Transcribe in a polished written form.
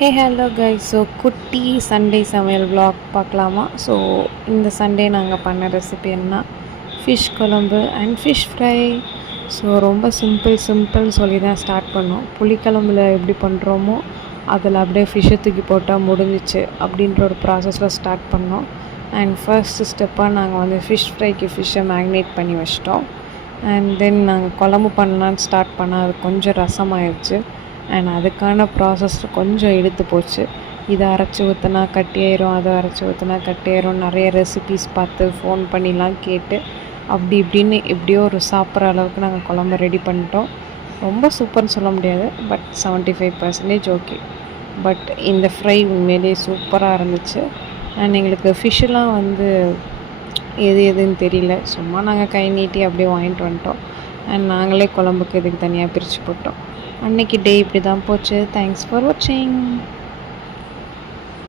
Hey hello guys. So குட்டி Sunday சமையல் vlog பார்க்கலாமா? ஸோ இந்த சண்டே நாங்கள் பண்ண ரெசிபி என்ன, ஃபிஷ் குழம்பு அண்ட் ஃபிஷ் ஃப்ரை. ஸோ ரொம்ப சிம்பிள் சொல்லி தான் ஸ்டார்ட் பண்ணோம். புளிக்குழம்புல எப்படி பண்ணுறோமோ அதில் அப்படியே ஃபிஷ்ஷை தூக்கி போட்டால் முடிஞ்சிச்சு அப்படின்ற ஒரு ப்ராசஸில் ஸ்டார்ட் பண்ணோம். அண்ட் ஃபர்ஸ்ட் ஸ்டெப்பாக நாங்கள் வந்து ஃபிஷ் ஃப்ரைக்கு ஃபிஷ்ஷை மேக்னேட் பண்ணி வச்சிட்டோம். அண்ட் தென் நாங்கள் குழம்பு பண்ணலான்னு ஸ்டார்ட் பண்ணால் அது கொஞ்சம் ரசமாயிடுச்சு. அண்ட் அதுக்கான ப்ராசஸ் கொஞ்சம் எடுத்து போச்சு. இதை அரைச்சி ஊற்றினா கட்டியாயிரும், அதை அரைச்சி ஊற்றினா கட்டியாயிரும், நிறைய ரெசிபீஸ் பார்த்து ஃபோன் பண்ணிலாம் கேட்டு அப்படி இப்படின்னு எப்படியோ ஒரு சாப்பிட்ற அளவுக்கு நாங்கள் குழம்பு ரெடி பண்ணிட்டோம். ரொம்ப சூப்பர்னு சொல்ல முடியாது, பட் 75% ஓகே. பட் இந்த ஃப்ரை உண்மையிலேயே சூப்பராக இருந்துச்சு. அண்ட் எங்களுக்கு ஃபிஷ்ஷெலாம் வந்து எதுன்னு தெரியல, சும்மா நாங்கள் கை நீட்டி அப்படியே வாங்கிட்டு வந்துட்டோம். அண்ட் நாங்களே குழம்புக்கு இதுக்கு தனியாக பிரித்து போட்டோம். அன்றைக்கி டே இப்படி தான் போச்சு. தேங்க்ஸ் ஃபார் வாட்சிங்.